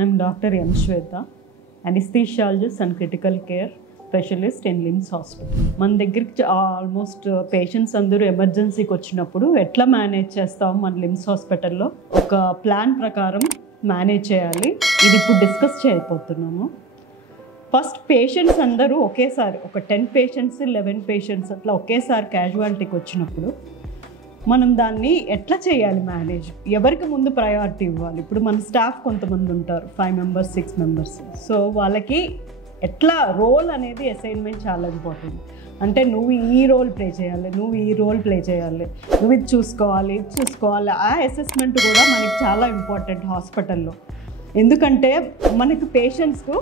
I'm Dr. M. Shweta, anesthesiologist and critical care specialist in LIMS Hospital. మన దగ్గరికి almost patients అందరూ ఎమర్జెన్సీకి వచ్చినప్పుడు ఎట్లా మేనేజ్ చేస్తాం మన లిమ్స్ హాస్పిటల్లో ఒక ప్లాన్ ప్రకారం మేనేజ్ చేయాలి. ఇది ఇప్పుడు డిస్కస్ చేయబోతున్నాము. ఫస్ట్ పేషెంట్స్ అందరూ ఒకేసారి ఒక 10 పేషెంట్స్ 11 పేషెంట్స్ అట్లా ఒకేసారి క్యాజువాలిటీకి వచ్చినప్పుడు మనం దాన్ని ఎట్లా చేయాలి మేనేజ్, ఎవరికి ముందు ప్రయారిటీ ఇవ్వాలి. ఇప్పుడు మన స్టాఫ్ కొంతమంది ఉంటారు, 5 మెంబర్స్ 6 మెంబర్స్. సో వాళ్ళకి ఎట్లా రోల్ అనేది అసైన్మెంట్ చాలా ఇంపార్టెంట్. అంటే నువ్వు ఈ రోల్ ప్లే చేయాలి, నువ్వు ఈ రోల్ ప్లే చేయాలి, నువ్వు ఇది చూసుకోవాలి, ఇది చూసుకోవాలి. ఆ అసెస్మెంట్ కూడా మనకి చాలా ఇంపార్టెంట్ హాస్పిటల్లో. ఎందుకంటే మనకి పేషెంట్స్కు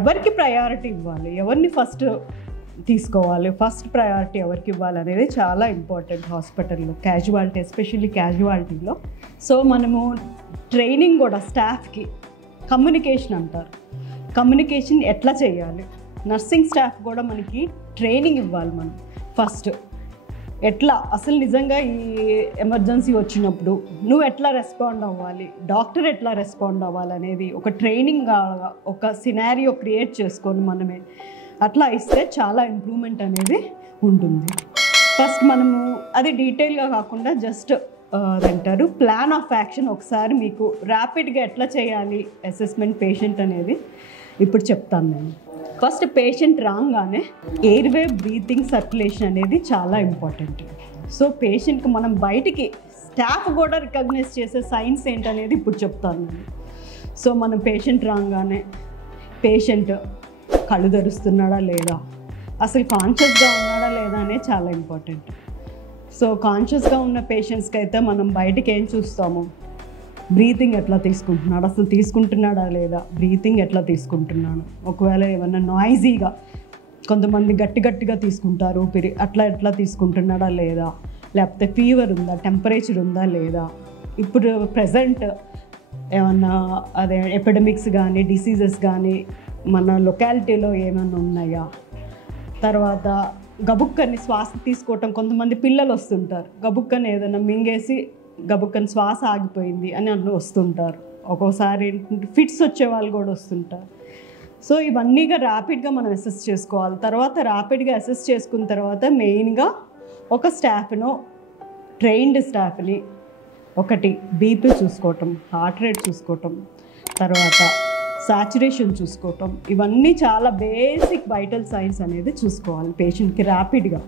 ఎవరికి ప్రయారిటీ ఇవ్వాలి, ఎవరిని ఫస్ట్ తీసుకోవాలి, ఫస్ట్ ప్రయారిటీ ఎవరికి ఇవ్వాలి అనేది చాలా ఇంపార్టెంట్ హాస్పిటల్లో, క్యాజువాలిటీ ఎస్పెషల్లీ క్యాజువాలిటీలో. సో మనము ట్రైనింగ్ కూడా స్టాఫ్కి కమ్యూనికేషన్ అంటారు, కమ్యూనికేషన్ ఎట్లా చేయాలి. నర్సింగ్ స్టాఫ్ కూడా మనకి ట్రైనింగ్ ఇవ్వాలి. మనం ఫస్ట్ ఎట్లా అసలు నిజంగా ఈ ఎమర్జెన్సీ వచ్చినప్పుడు నువ్వు ఎట్లా రెస్పాండ్ అవ్వాలి, డాక్టర్ ఎట్లా రెస్పాండ్ అవ్వాలి అనేది ఒక ట్రైనింగ్, ఒక సినారియో క్రియేట్ చేసుకొని మనమే అట్లా ఇస్తే చాలా ఇంప్రూవ్మెంట్ అనేది ఉంటుంది. ఫస్ట్ మనము అది డీటెయిల్గా కాకుండా జస్ట్ అదంటారు ప్లాన్ ఆఫ్ యాక్షన్ ఒకసారి మీకు ర్యాపిడ్గా ఎట్లా చేయాలి అసెస్మెంట్ పేషెంట్ అనేది ఇప్పుడు చెప్తాను నేను. ఫస్ట్ పేషెంట్ రాగానే ఎయిర్వే బ్రీతింగ్ సర్క్యులేషన్ అనేది చాలా ఇంపార్టెంట్. సో పేషెంట్కి మనం బయటికి స్టాఫ్ కూడా రికగ్నైజ్ చేసే సైన్స్ ఏంటనేది ఇప్పుడు చెప్తాను నేను. సో మనం పేషెంట్ రాగానే పేషెంట్ కళ్ళు తెరుస్తున్నాడా లేదా, అసలు కాన్షియస్గా ఉన్నాడా లేదా అనేది చాలా ఇంపార్టెంట్. సో కాన్షియస్గా ఉన్న పేషెంట్స్కి అయితే మనం బయటికి ఏం చూస్తాము, బ్రీతింగ్ ఎట్లా తీసుకుంటున్నాడు, అసలు తీసుకుంటున్నాడా లేదా, బ్రీతింగ్ ఎట్లా తీసుకుంటున్నాడు. ఒకవేళ ఏమన్నా నాయిజీగా కొంతమంది గట్టిగా తీసుకుంటారు ఊపిరి, అట్లా ఎట్లా తీసుకుంటున్నాడా లేదా, లేకపోతే ఫీవర్ ఉందా, టెంపరేచర్ ఉందా లేదా, ఇప్పుడు ప్రజెంట్ ఏమన్నా అదే ఎపిడమిక్స్ కానీ డిసీజెస్ కానీ మన లొకాలిటీలో ఏమైనా ఉన్నాయా. తర్వాత గబుక్కని శ్వాస తీసుకోవటం, కొంతమంది పిల్లలు వస్తుంటారు గబుక్కని ఏదైనా మింగేసి గబుక్కని శ్వాస ఆగిపోయింది అని వస్తుంటారు. ఒక్కోసారి ఫిట్స్ వచ్చే వాళ్ళు కూడా వస్తుంటారు. సో ఇవన్నీగా ర్యాపిడ్గా మనం అసెస్ చేసుకోవాలి. తర్వాత ర్యాపిడ్గా అసెస్ చేసుకున్న తర్వాత మెయిన్గా ఒక స్టాఫ్ను, ట్రైన్డ్ స్టాఫ్ని ఒకటి బీపీ చూసుకోవటం, హార్ట్ రేట్ చూసుకోవటం, తర్వాత సాచురేషన్ చూసుకోవటం, ఇవన్నీ చాలా బేసిక్ వైటల్ సైన్స్ అనేది చూసుకోవాలి పేషెంట్కి ర్యాపిడ్గా.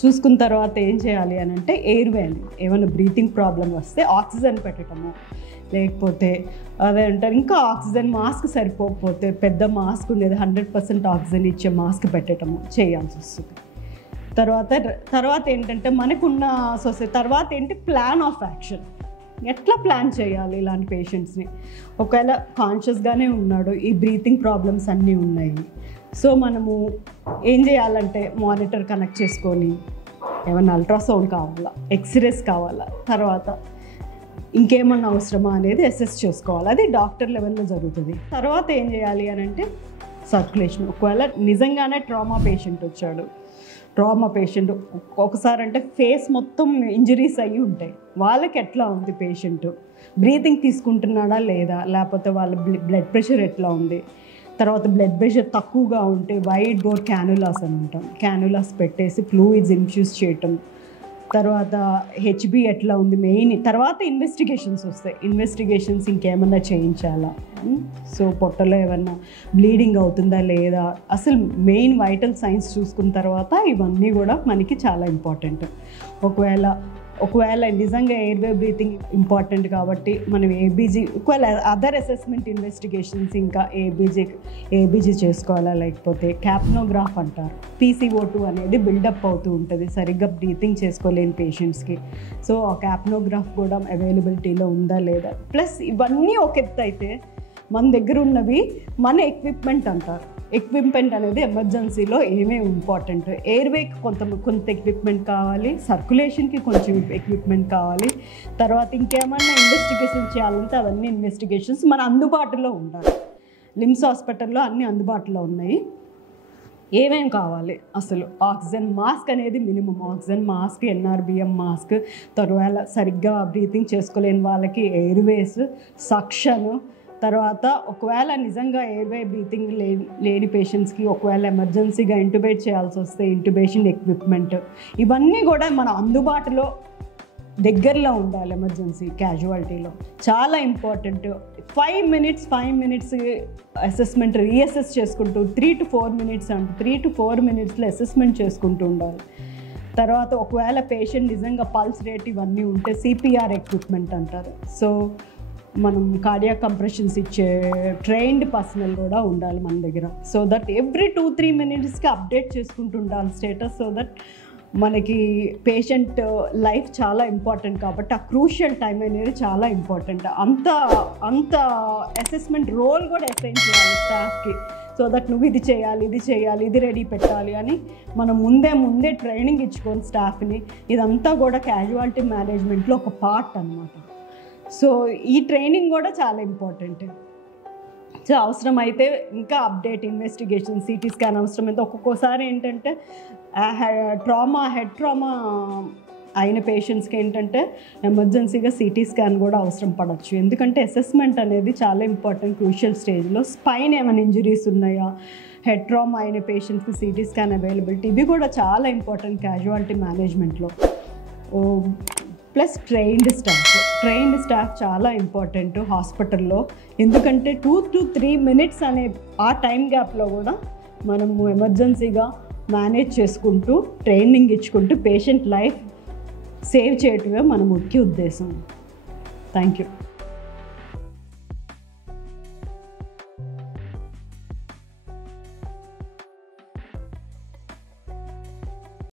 చూసుకున్న తర్వాత ఏం చేయాలి అని అంటే ఎయిర్వే అని ఏమైనా బ్రీతింగ్ ప్రాబ్లం వస్తే ఆక్సిజన్ పెట్టడము, లేకపోతే అదే అంటారు ఇంకా ఆక్సిజన్ మాస్క్ సరిపోకపోతే పెద్ద మాస్క్ ఉండేది 100% ఆక్సిజన్ ఇచ్చే మాస్క్ పెట్టడము చేయాల్సి వస్తుంది. తర్వాత ఏంటంటే మనకున్న తర్వాత ఏంటి ప్లాన్ ఆఫ్ యాక్షన్, ఎట్లా ప్లాన్ చేయాలి ఇలాంటి పేషెంట్స్ని. ఒకవేళ కాన్షియస్గానే ఉన్నాడు, ఈ బ్రీతింగ్ ప్రాబ్లమ్స్ అన్నీ ఉన్నాయి. సో మనము ఏం చేయాలంటే మానిటర్ కనెక్ట్ చేసుకొని ఏమన్నా అల్ట్రాసౌండ్ కావాలా, ఎక్స్రేస్ కావాలా, తర్వాత ఇంకేమన్నా అవసరమా అనేది అసెస్ చేసుకోవాలి. అది డాక్టర్ లెవెల్లో జరుగుతుంది. తర్వాత ఏం చేయాలి అని అంటే సర్క్యులేషన్. ఒకవేళ నిజంగానే ట్రామా పేషెంట్ వచ్చాడు, ట్రామా పేషెంట్ ఒకసారి అంటే ఫేస్ మొత్తం ఇంజరీస్ అయ్యి ఉంటాయి, వాళ్ళకి ఎట్లా ఉంది పేషెంట్, బ్రీతింగ్ తీసుకుంటున్నాడా లేదా, లేకపోతే వాళ్ళ బ్లడ్ ప్రెషర్ ఎట్లా ఉంది. తర్వాత బ్లడ్ ప్రెషర్ తక్కువగా ఉంటే వైడ్ డోర్ క్యానులాస్ అని ఉంటాం, క్యానులాస్ పెట్టేసి ఫ్లూయిడ్స్ ఇన్ఫ్యూజ్ చేయటం. తర్వాత హెచ్బి ఎట్లా ఉంది మెయిన్. తర్వాత ఇన్వెస్టిగేషన్స్ వస్తాయి, ఇన్వెస్టిగేషన్స్ ఇంకేమన్నా చేయించాలా, సో పొట్టలో ఏమన్నా బ్లీడింగ్ అవుతుందా లేదా, అసలు మెయిన్ వైటల్ సైన్స్ చూసుకున్న తర్వాత ఇవన్నీ కూడా మనకి చాలా ఇంపార్టెంట్. ఒకవేళ నిజంగా ఎయిర్వే బ్రీతింగ్ ఇంపార్టెంట్ కాబట్టి మనం ఏబీజీ, ఒకవేళ అదర్ అసెస్మెంట్ ఇన్వెస్టిగేషన్స్ ఇంకా ఏబీజీ చేసుకోవాలా, లేకపోతే క్యాప్నోగ్రాఫ్ అంటారు, PCO2 అనేది బిల్డప్ అవుతూ ఉంటుంది సరిగ్గా బ్రీతింగ్ చేసుకోలేని పేషెంట్స్కి. సో ఆ క్యాప్నోగ్రాఫ్ కూడా అవైలబిలిటీలో ఉందా లేదా. ప్లస్ ఇవన్నీ ఒక ఎత్తు అయితే మన దగ్గర ఉన్నవి మన ఎక్విప్మెంట్ అంటారు. ఎక్విప్మెంట్ అనేది ఎమర్జెన్సీలో ఏమేమి ఇంపార్టెంట్, ఎయిర్వేకి కొంత ఎక్విప్మెంట్ కావాలి, సర్క్యులేషన్కి కొంచెం ఎక్విప్మెంట్ కావాలి, తర్వాత ఇంకేమన్నా ఇన్వెస్టిగేషన్ చేయాలంటే అవన్నీ ఇన్వెస్టిగేషన్స్ మన అందుబాటులో ఉండాలి. లిమ్స్ హాస్పిటల్లో అన్నీ అందుబాటులో ఉన్నాయి. ఏమేం కావాలి అసలు ఆక్సిజన్ మాస్క్ అనేది మినిమం, ఆక్సిజన్ మాస్క్, ఎన్ఆర్బిఎం మాస్క్, తర్వాత సరిగ్గా బ్రీతింగ్ చేసుకోలేని వాళ్ళకి ఎయిర్వేస్, సక్షన్, తర్వాత ఒకవేళ నిజంగా ఎయిర్వే బ్రీతింగ్ లేని పేషెంట్స్కి ఒకవేళ ఎమర్జెన్సీగా ఇంటుబేట్ చేయాల్సి వస్తే ఇంటుబేషన్ ఎక్విప్మెంట్, ఇవన్నీ కూడా మన అందుబాటులో దగ్గరలో ఉండాలి. ఎమర్జెన్సీ క్యాజువాలిటీలో చాలా ఇంపార్టెంట్. 5 minutes అసెస్మెంట్ రీఅసెస్ చేసుకుంటూ 3 to 4 minutes అంటే 3 to 4 minutesలో అసెస్మెంట్ చేసుకుంటూ ఉండాలి. తర్వాత ఒకవేళ పేషెంట్ నిజంగా పల్స్ రేట్ ఇవన్నీ ఉంటే సిపిఆర్ ఎక్విప్మెంట్ అంటారు. సో మనం కార్డియాక్ కంప్రెషన్స్ ఇచ్చే ట్రైన్డ్ పర్సనల్ కూడా ఉండాలి మన దగ్గర. సో దట్ ఎవ్రీ 2-3 minutesకి అప్డేట్ చేసుకుంటూ ఉండాలి స్టేటస్. సో దట్ మనకి పేషెంట్ లైఫ్ చాలా ఇంపార్టెంట్ కాబట్టి ఆ క్రూషియల్ టైం అనేది చాలా ఇంపార్టెంట్. అంత అసెస్మెంట్ రోల్ కూడా అసైన్ చేయాలి స్టాఫ్కి. సో దట్ నువ్వు ఇది చేయాలి, ఇది రెడీ పెట్టాలి అని మనం ముందే ట్రైనింగ్ ఇచ్చుకోని స్టాఫ్ని. ఇదంతా కూడా క్యాజువాలిటీ మేనేజ్మెంట్లో ఒక పార్ట్ అన్నమాట. సో ఈ ట్రైనింగ్ కూడా చాలా ఇంపార్టెంట్. సో అవసరమైతే ఇంకా అప్డేట్ ఇన్వెస్టిగేషన్, సిటీ స్కాన్ అవసరమైతే ఒక్కొక్కసారి ఏంటంటే హెడ్ ట్రామా అయిన పేషెంట్స్కి ఏంటంటే ఎమర్జెన్సీగా సిటీ స్కాన్ కూడా అవసరం పడవచ్చు. ఎందుకంటే అసెస్మెంట్ అనేది చాలా ఇంపార్టెంట్ క్రూషియల్ స్టేజ్లో. స్పైన్ ఏమైనా ఇంజరీస్ ఉన్నాయా, హెడ్ ట్రామా అయిన పేషెంట్స్కి సిటీ స్కాన్ అవైలబిలిటీ, ఇవి కూడా చాలా ఇంపార్టెంట్ క్యాజువాలిటీ మేనేజ్మెంట్లో. ప్లస్ ట్రైన్డ్ స్టాఫ్ చాలా ఇంపార్టెంట్ హాస్పిటల్లో. ఎందుకంటే 2 to 3 minutes అనే ఆ టైం గ్యాప్లో కూడా మనము ఎమర్జెన్సీగా మేనేజ్ చేసుకుంటూ ట్రైనింగ్ ఇచ్చుకుంటూ పేషెంట్ లైఫ్ సేవ్ చేయటమే మన ముఖ్య ఉద్దేశం. Thank you.